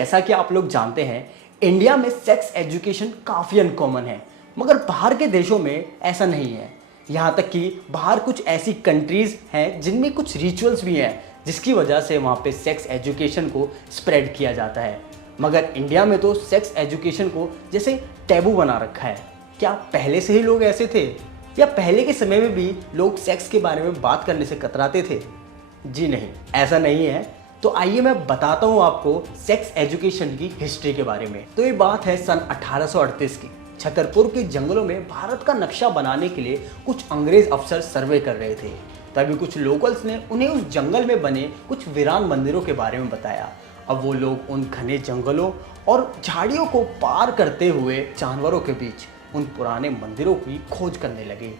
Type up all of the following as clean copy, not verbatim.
जैसा कि आप लोग जानते हैं, इंडिया में सेक्स एजुकेशन काफ़ी अनकॉमन है, मगर बाहर के देशों में ऐसा नहीं है। यहाँ तक कि बाहर कुछ ऐसी कंट्रीज़ हैं जिनमें कुछ रिचुअल्स भी हैं, जिसकी वजह से वहाँ पे सेक्स एजुकेशन को स्प्रेड किया जाता है। मगर इंडिया में तो सेक्स एजुकेशन को जैसे टैबू बना रखा है। क्या पहले से ही लोग ऐसे थे, या पहले के समय में भी लोग सेक्स के बारे में बात करने से कतराते थे? जी नहीं, ऐसा नहीं है। तो आइए मैं बताता हूँ आपको सेक्स एजुकेशन की हिस्ट्री के बारे में। तो ये बात है सन 1838 की। छतरपुर के जंगलों में भारत का नक्शा बनाने के लिए कुछ अंग्रेज अफसर सर्वे कर रहे थे। तभी कुछ लोकल्स ने उन्हें उस जंगल में बने कुछ वीरान मंदिरों के बारे में बताया। अब वो लोग उन घने जंगलों और झाड़ियों को पार करते हुए जानवरों के बीच उन पुराने मंदिरों की खोज करने लगे।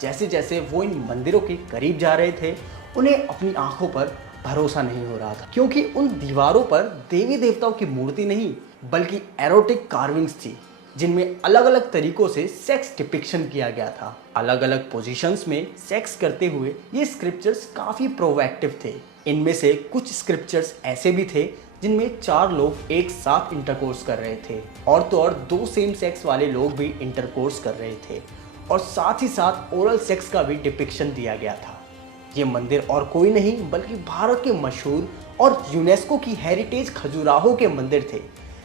जैसे जैसे वो इन मंदिरों के करीब जा रहे थे, उन्हें अपनी आंखों पर भरोसा नहीं हो रहा था, क्योंकि उन दीवारों पर देवी देवताओं की मूर्ति नहीं बल्कि एरोटिक कार्विंग्स थी, जिनमें अलग अलग तरीकों से सेक्स डिपिक्शन किया गया था। अलग अलग पोजीशंस में सेक्स करते हुए ये स्क्रिप्चर्स काफ़ी प्रोवैक्टिव थे। इनमें से कुछ स्क्रिप्चर्स ऐसे भी थे जिनमें 4 लोग एक साथ इंटरकोर्स कर रहे थे, और तो और 2 सेम सेक्स वाले लोग भी इंटरकोर्स कर रहे थे, और साथ ही साथ ओरल सेक्स का भी डिपिक्शन दिया गया था। ये मंदिर और कोई नहीं बल्कि भारत के मशहूर और यूनेस्को की हेरिटेज खजुराहो के मंदिर थे,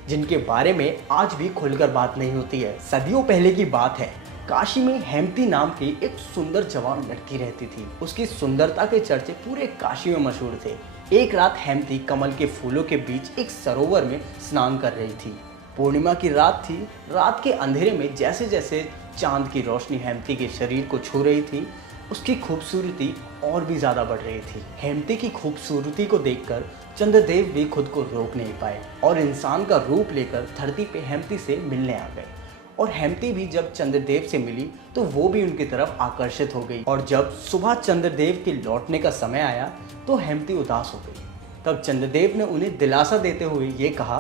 जिनके बारे में आज भी खुलकर बात नहीं होती है। सदियों पहले की बात है, काशी में हेमती नाम की एक सुंदर जवान लड़की रहती थी। उसकी सुंदरता के चर्चे पूरे काशी में मशहूर थे। एक रात हेमती कमल के फूलों के बीच एक सरोवर में स्नान कर रही थी। पूर्णिमा की रात थी। रात के अंधेरे में जैसे जैसे चांद की रोशनी हेमती के शरीर को छू रही थी, उसकी खूबसूरती और भी ज़्यादा बढ़ रही थी। हेमती की खूबसूरती को देखकर चंद्रदेव भी खुद को रोक नहीं पाए और इंसान का रूप लेकर धरती पे हेमती से मिलने आ गए। और हेमती भी जब चंद्रदेव से मिली तो वो भी उनकी तरफ आकर्षित हो गई। और जब सुबह चंद्रदेव के लौटने का समय आया तो हेमती उदास हो गई। तब चंद्रदेव ने उन्हें दिलासा देते हुए ये कहा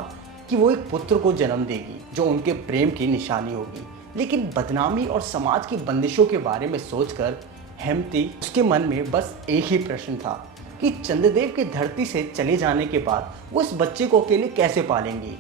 कि वो एक पुत्र को जन्म देगी जो उनके प्रेम की निशानी होगी। लेकिन बदनामी और समाज की बंदिशों के बारे में सोचकर हेमती, उसके मन में बस एक ही प्रश्न था कि चंद्रदेव के धरती से चले जाने के बाद वो इस बच्चे को अकेले कैसे पालेंगी।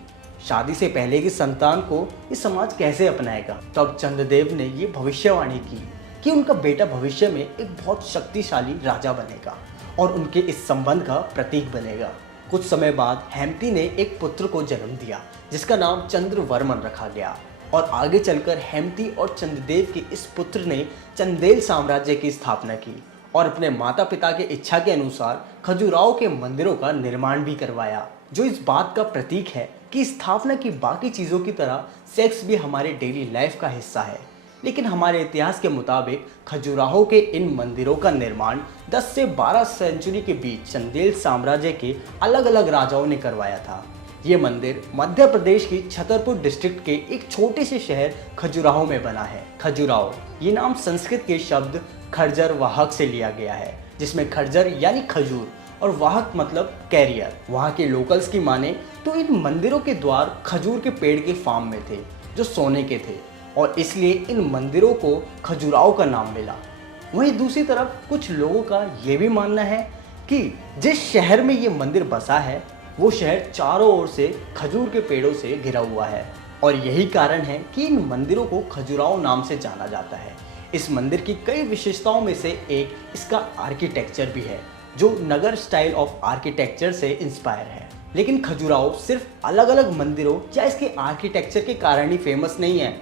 शादी से पहले की संतान को ये समाज कैसे अपनाएगा। तब चंद्रदेव ने ये भविष्यवाणी की कि उनका बेटा भविष्य में एक बहुत शक्तिशाली राजा बनेगा और उनके इस संबंध का प्रतीक बनेगा। कुछ समय बाद हेमती ने एक पुत्र को जन्म दिया जिसका नाम चंद्रवर्मन रखा गया। और आगे चलकर हेमती और चंद्रदेव के इस पुत्र ने चंदेल साम्राज्य की स्थापना की और अपने माता पिता के इच्छा के अनुसार खजुराहो के मंदिरों का निर्माण भी करवाया, जो इस बात का प्रतीक है कि स्थापना की बाकी चीज़ों की तरह सेक्स भी हमारे डेली लाइफ का हिस्सा है। लेकिन हमारे इतिहास के मुताबिक खजुराहो के इन मंदिरों का निर्माण 10 से 12 सेंचुरी के बीच चंदेल साम्राज्य के अलग अलग राजाओं ने करवाया था। ये मंदिर मध्य प्रदेश की छतरपुर डिस्ट्रिक्ट के एक छोटे से शहर खजुराहो में बना है। खजुराहो ये नाम संस्कृत के शब्द खर्जर वाहक से लिया गया है, जिसमें खर्जर यानी खजूर और वाहक मतलब कैरियर। वहाँ के लोकल्स की माने तो इन मंदिरों के द्वार खजूर के पेड़ के फार्म में थे जो सोने के थे, और इसलिए इन मंदिरों को खजुराहो का नाम मिला। वहीं दूसरी तरफ कुछ लोगों का ये भी मानना है कि जिस शहर में ये मंदिर बसा है वो शहर चारों ओर से खजूर के पेड़ों से घिरा हुआ है, और यही कारण है कि इन मंदिरों को खजुराहो नाम से जाना जाता है। इस मंदिर की कई विशेषताओं में से एक इसका आर्किटेक्चर भी है, जो नगर स्टाइल ऑफ आर्किटेक्चर से इंस्पायर है। लेकिन खजुराहो सिर्फ अलग अलग मंदिरों या इसके आर्किटेक्चर के कारण ही फेमस नहीं है,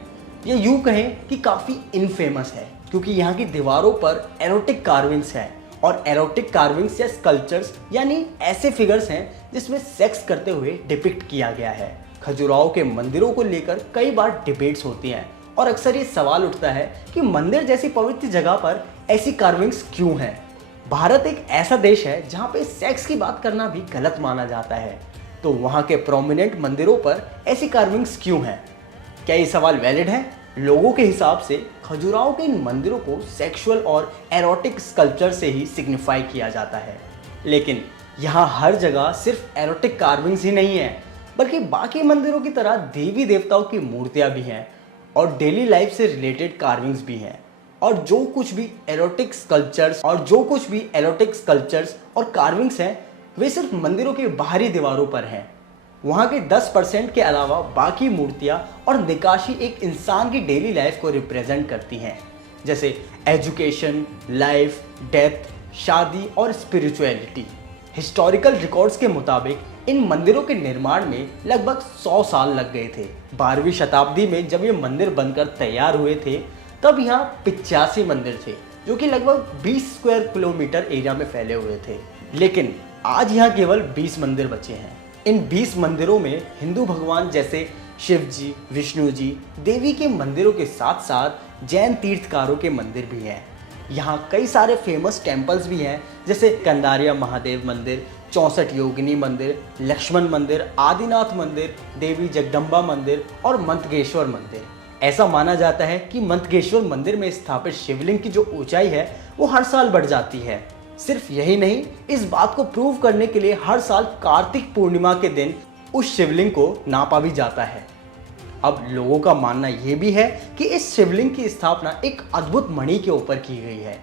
या यूँ कहें कि काफ़ी इनफेमस है, क्योंकि यहाँ की दीवारों पर एरोटिक कार्विंग्स हैं। और एरोटिक कार्विंग्स या स्कल्पचर्स यानी ऐसे फिगर्स हैं जिसमें सेक्स करते हुए डिपिक्ट किया गया है। खजुराहो के मंदिरों को लेकर कई बार डिबेट्स होती हैं, और अक्सर ये सवाल उठता है कि मंदिर जैसी पवित्र जगह पर ऐसी कार्विंग्स क्यों हैं। भारत एक ऐसा देश है जहाँ पे सेक्स की बात करना भी गलत माना जाता है, तो वहाँ के प्रोमिनेंट मंदिरों पर ऐसी कार्विंग्स क्यों हैं? क्या ये सवाल वैलिड है? लोगों के हिसाब से खजुराहो के इन मंदिरों को सेक्सुअल और एरोटिक स्कल्पचर से ही सिग्निफाई किया जाता है। लेकिन यहाँ हर जगह सिर्फ एरोटिक कार्विंग्स ही नहीं है, बल्कि बाकी मंदिरों की तरह देवी देवताओं की मूर्तियाँ भी हैं और डेली लाइफ से रिलेटेड कार्विंग्स भी हैं। और जो कुछ भी एरोटिक स्कल्पचर्स और कार्विंग्स हैं वे सिर्फ मंदिरों के बाहरी दीवारों पर हैं। वहाँ के 10% के अलावा बाकी मूर्तियाँ और नक्काशी एक इंसान की डेली लाइफ को रिप्रेजेंट करती हैं, जैसे एजुकेशन, लाइफ, डेथ, शादी और स्पिरिचुअलिटी। हिस्टोरिकल रिकॉर्ड्स के मुताबिक इन मंदिरों के निर्माण में लगभग 100 साल लग गए थे। 12वीं शताब्दी में जब ये मंदिर बनकर तैयार हुए थे तब यहाँ 85 मंदिर थे, जो कि लगभग 20 स्क्वायर किलोमीटर एरिया में फैले हुए थे। लेकिन आज यहाँ केवल 20 मंदिर बचे हैं। इन 20 मंदिरों में हिंदू भगवान जैसे शिव जी, विष्णु जी, देवी के मंदिरों के साथ साथ जैन तीर्थकारों के मंदिर भी हैं। यहाँ कई सारे फेमस टेम्पल्स भी हैं, जैसे कंदारिया महादेव मंदिर, 64 योगिनी मंदिर, लक्ष्मण मंदिर, आदिनाथ मंदिर, देवी जगदम्बा मंदिर और मंतकेश्वर मंदिर। ऐसा माना जाता है कि मंतकेश्वर मंदिर में स्थापित शिवलिंग की जो ऊंचाई है वो हर साल बढ़ जाती है। सिर्फ यही नहीं, इस बात को प्रूव करने के लिए हर साल कार्तिक पूर्णिमा के दिन उस शिवलिंग को नापा भी जाता है। अब लोगों का मानना यह भी है कि इस शिवलिंग की स्थापना एक अद्भुत मणि के ऊपर की गई है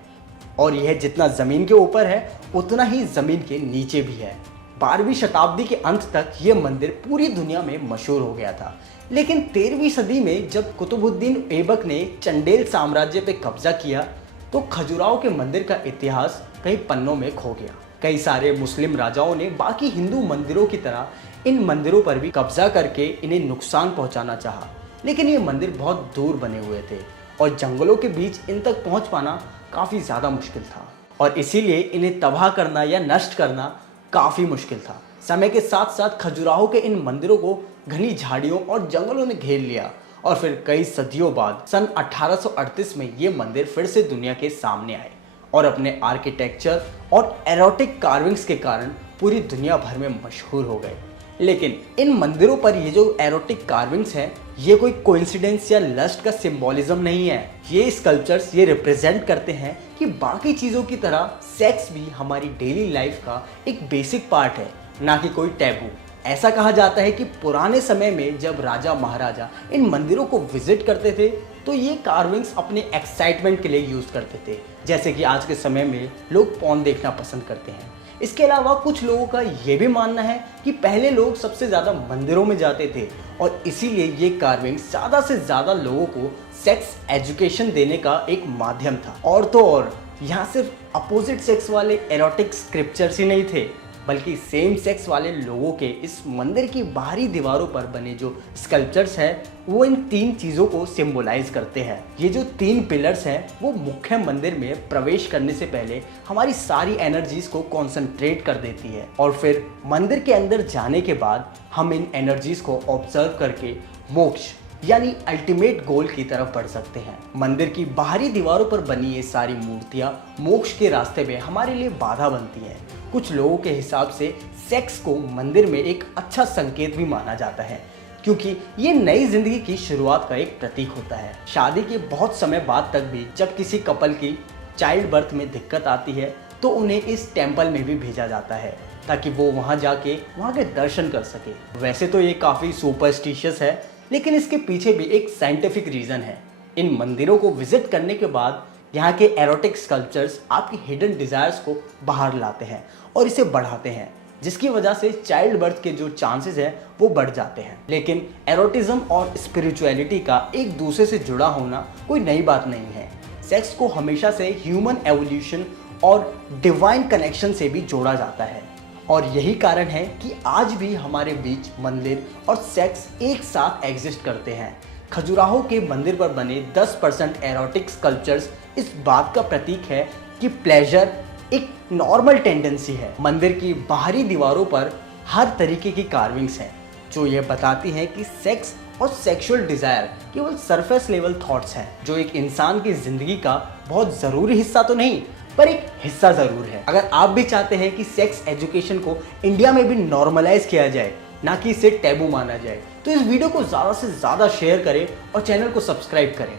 और यह जितना जमीन के ऊपर है उतना ही जमीन के नीचे भी है। 12वीं शताब्दी के अंत तक यह मंदिर पूरी दुनिया में मशहूर हो गया था, लेकिन 13वीं सदी में जब कुतुबुद्दीन ऐबक ने चंदेल साम्राज्य पर कब्जा किया तो खजुराहो के मंदिर का इतिहास कई पन्नों में खो गया। कई सारे मुस्लिम राजाओं ने बाकी हिंदू मंदिरों की तरह इन मंदिरों पर भी कब्जा करके इन्हें नुकसान पहुंचाना चाहा, लेकिन ये मंदिर बहुत दूर बने हुए थे और जंगलों के बीच इन तक पहुंच पाना काफ़ी ज़्यादा मुश्किल था और इसीलिए इन्हें तबाह करना या नष्ट करना काफ़ी मुश्किल था। समय के साथ साथ खजुराहो के इन मंदिरों को घनी झाड़ियों और जंगलों ने घेर लिया और फिर कई सदियों बाद सन 1838 में ये मंदिर फिर से दुनिया के सामने आए और अपने आर्किटेक्चर और एरोटिक कार्विंग्स के कारण पूरी दुनिया भर में मशहूर हो गए। लेकिन इन मंदिरों पर ये जो एरोटिक कार्विंग्स हैं, ये कोई कोइंसिडेंस या लस्ट का सिंबोलिज्म नहीं है। ये स्कल्पचर्स ये रिप्रेजेंट करते हैं कि बाकी चीज़ों की तरह सेक्स भी हमारी डेली लाइफ का एक बेसिक पार्ट है, ना कि कोई टैबू। ऐसा कहा जाता है कि पुराने समय में जब राजा महाराजा इन मंदिरों को विजिट करते थे तो ये कार्विंग्स अपने एक्साइटमेंट के लिए यूज़ करते थे, जैसे कि आज के समय में लोग पॉर्न देखना पसंद करते हैं। इसके अलावा कुछ लोगों का ये भी मानना है कि पहले लोग सबसे ज़्यादा मंदिरों में जाते थे और इसीलिए ये कार्विंग ज़्यादा से ज़्यादा लोगों को सेक्स एजुकेशन देने का एक माध्यम था। और तो और यहाँ सिर्फ अपोजिट सेक्स वाले एरोटिक स्क्रिप्चर्स ही नहीं थे, बल्कि सेम सेक्स वाले लोगों के इस मंदिर की बाहरी दीवारों पर बने जो स्कल्पचर्स हैं वो इन 3 चीज़ों को सिंबलाइज करते हैं। ये जो 3 पिलर्स हैं वो मुख्य मंदिर में प्रवेश करने से पहले हमारी सारी एनर्जीज को कॉन्सेंट्रेट कर देती है और फिर मंदिर के अंदर जाने के बाद हम इन एनर्जीज को ऑब्जर्व करके मोक्ष यानी अल्टीमेट गोल की तरफ बढ़ सकते हैं। मंदिर की बाहरी दीवारों पर बनी ये सारी मूर्तियां मोक्ष के रास्ते में हमारे लिए बाधा बनती हैं। कुछ लोगों के हिसाब से सेक्स को मंदिर में एक अच्छा संकेत भी माना जाता है, क्योंकि ये नई जिंदगी की शुरुआत का एक प्रतीक होता है। शादी के बहुत समय बाद तक भी जब किसी कपल की चाइल्ड बर्थ में दिक्कत आती है तो उन्हें इस टेम्पल में भी भेजा जाता है ताकि वो वहाँ जाके वहाँ के दर्शन कर सके। वैसे तो ये काफ़ी सुपरस्टिशियस है, लेकिन इसके पीछे भी एक साइंटिफिक रीज़न है। इन मंदिरों को विजिट करने के बाद यहाँ के एरोटिक स्कल्पचर्स आपकी हिडन डिज़ायर्स को बाहर लाते हैं और इसे बढ़ाते हैं, जिसकी वजह से चाइल्ड बर्थ के जो चांसेस हैं वो बढ़ जाते हैं। लेकिन एरोटिज्म और स्पिरिचुअलिटी का एक दूसरे से जुड़ा होना कोई नई बात नहीं है। सेक्स को हमेशा से ह्यूमन एवोल्यूशन और डिवाइन कनेक्शन से भी जोड़ा जाता है और यही कारण है कि आज भी हमारे बीच मंदिर और सेक्स एक साथ एग्जिस्ट करते हैं। खजुराहो के मंदिर पर बने 10% एरोटिक स्कल्पचर्स इस बात का प्रतीक है कि प्लेजर एक नॉर्मल टेंडेंसी है। मंदिर की बाहरी दीवारों पर हर तरीके की कार्विंग्स हैं जो ये बताती हैं कि सेक्स और सेक्सुअल डिज़ायर केवल सरफेस लेवल थॉट्स हैं, जो एक इंसान की ज़िंदगी का बहुत ज़रूरी हिस्सा तो नहीं पर एक हिस्सा ज़रूर है। अगर आप भी चाहते हैं कि सेक्स एजुकेशन को इंडिया में भी नॉर्मलाइज किया जाए, ना कि इसे टैबू माना जाए, तो इस वीडियो को ज़्यादा से ज़्यादा शेयर करें और चैनल को सब्सक्राइब करें।